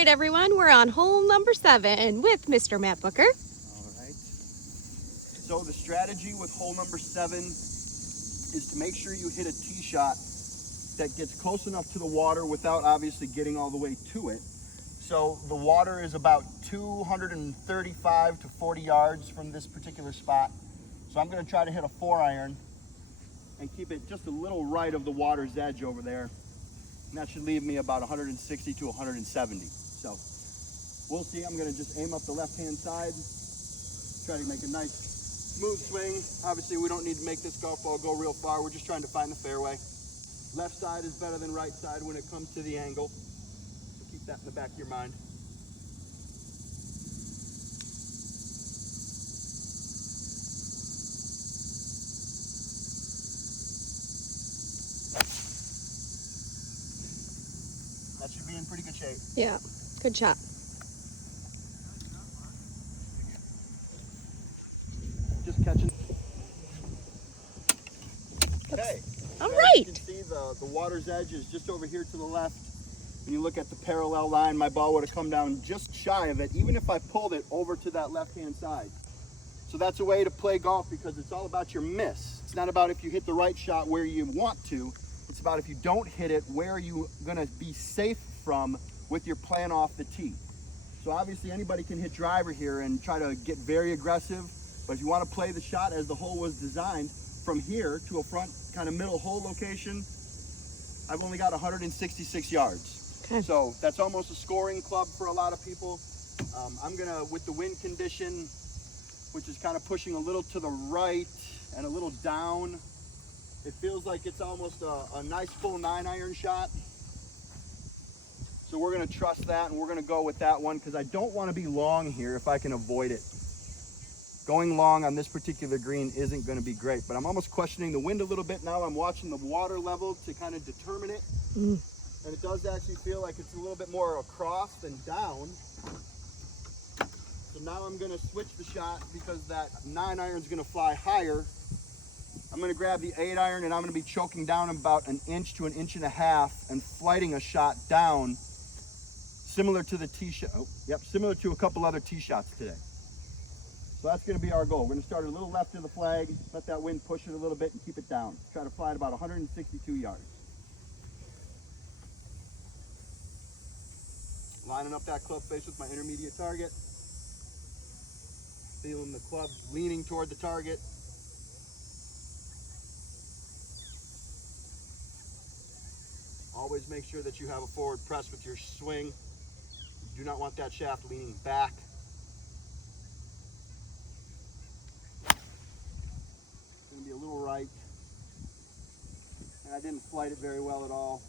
right, everyone, we're on hole number 7 with Mr. Matt Booker. All right. So the strategy with hole number 7 is to make sure you hit a tee shot that gets close enough to the water without obviously getting all the way to it. So the water is about 235 to 40 yards from this particular spot. So I'm going to try to hit a 4-iron and keep it just a little right of the water's edge over there. And that should leave me about 160 to 170. So we'll see. I'm going to just aim up the left-hand side, try to make a nice smooth swing. Obviously, we don't need to make this golf ball go real far. We're just trying to find the fairway. Left side is better than right side when it comes to the angle. So keep that in the back of your mind. That should be in pretty good shape. Yeah, good shot. Just catching. Okay. All so right. You can see the water's edge is just over here to the left. When you look at the parallel line, my ball would have come down just shy of it, even if I pulled it over to that left-hand side. So that's a way to play golf because it's all about your miss. It's not about if you hit the right shot where you want to. It's about if you don't hit it, where are you going to be safe from with your plan off the tee. So obviously anybody can hit driver here and try to get very aggressive, but if you want to play the shot as the hole was designed, from here to a front kind of middle hole location, I've only got 166 yards. Okay. So that's almost a scoring club for a lot of people. I'm gonna, with the wind condition, which is kind of pushing a little to the right and a little down, it feels like it's almost a nice full 9-iron shot. So we're gonna trust that and we're gonna go with that one because I don't want to be long here if I can avoid it. Going long on this particular green isn't going to be great, but I'm almost questioning the wind a little bit now. I'm watching the water level to kind of determine it. And it does actually feel like it's a little bit more across than down. So now I'm going to switch the shot because that 9-iron is going to fly higher. I'm going to grab the 8-iron and I'm going to be choking down about 1 inch to 1.5 inches and flighting a shot down similar to the tee shot. Oh, yep, similar to a couple other tee shots today. So that's going to be our goal. We're going to start a little left of the flag, let that wind push it a little bit and keep it down. Try to fly at about 162 yards. Lining up that club face with my intermediate target. Feeling the club leaning toward the target. Always make sure that you have a forward press with your swing. You do not want that shaft leaning back. Be a little right, and I didn't flight it very well at all,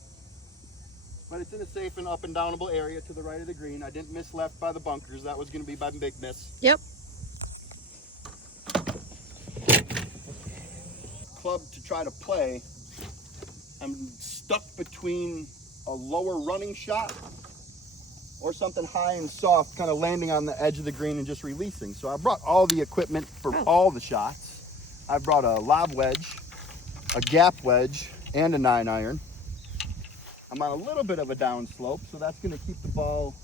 but it's in a safe and up and downable area to the right of the green. I didn't miss left by the bunkers. That was going to be my big miss. Yep. Club to try to play, I'm stuck between a lower running shot or something high and soft, kind of landing on the edge of the green and just releasing. So I brought all the equipment for all the shots. I brought a lob wedge, a gap wedge, and a 9-iron. I'm on a little bit of a down slope, so that's going to keep the ball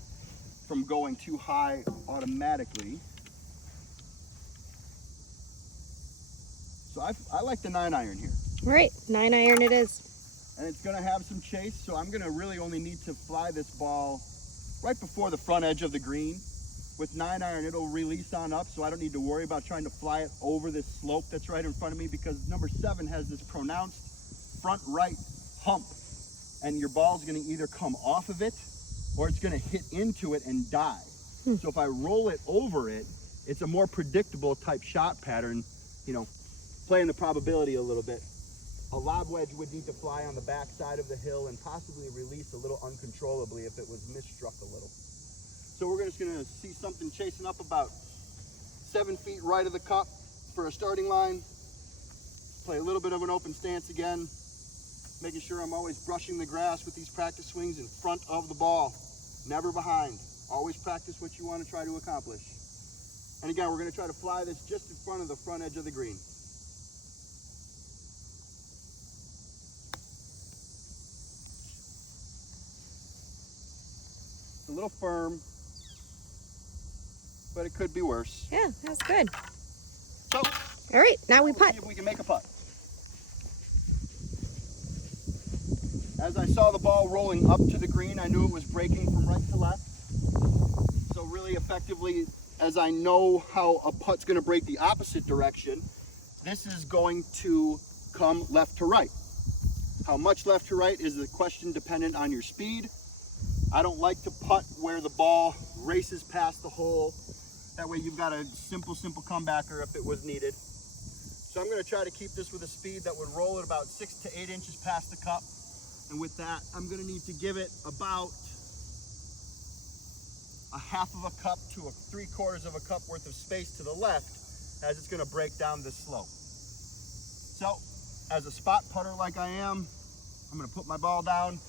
from going too high automatically. So I like the 9-iron here. All right, 9-iron it is. And it's going to have some chase, so I'm going to really only need to fly this ball right before the front edge of the green. With 9-iron, it'll release on up, so I don't need to worry about trying to fly it over this slope that's right in front of me because number 7 has this pronounced front right hump, and your ball's going to either come off of it or it's going to hit into it and die. So if I roll it over it, it's a more predictable type shot pattern, you know, playing the probability a little bit. A lob wedge would need to fly on the back side of the hill and possibly release a little uncontrollably if it was misstruck a little. So we're just going to see something chasing up about 7 feet right of the cup for a starting line. Play a little bit of an open stance again, making sure I'm always brushing the grass with these practice swings in front of the ball, never behind. Always practice what you want to try to accomplish. And again, we're going to try to fly this just in front of the front edge of the green. It's a little firm, but it could be worse. Yeah, that's good. So, All right, now we we'll putt. see if we can make a putt. As I saw the ball rolling up to the green, I knew it was breaking from right to left. So really effectively, as I know how a putt's going to break the opposite direction, this is going to come left to right. How much left to right is the question dependent on your speed. I don't like to putt where the ball races past the hole. That way you've got a simple comebacker if it was needed. So I'm going to try to keep this with a speed that would roll at about 6 to 8 inches past the cup. And with that, I'm going to need to give it about a half of a cup to a 3/4 of a cup worth of space to the left as it's going to break down this slope. So, as a spot putter like I am, I'm going to put my ball down.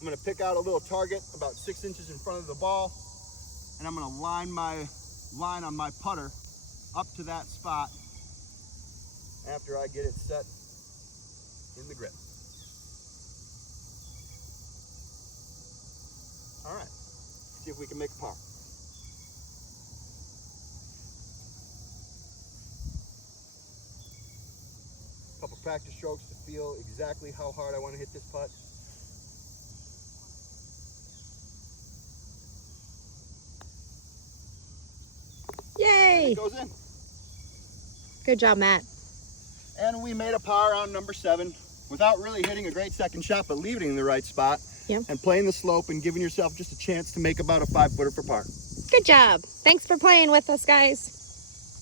I'm going to pick out a little target about 6 inches in front of the ball, and I'm going to line my line on my putter up to that spot after I get it set in the grip. All right, see if we can make a par. Couple practice strokes to feel exactly how hard I want to hit this putt. Yay! It goes in. Good job, Matt. And we made a par on number 7 without really hitting a great second shot, but leaving it in the right spot. Yep. And playing the slope and giving yourself just a chance to make about a 5-footer for par. Good job. Thanks for playing with us, guys.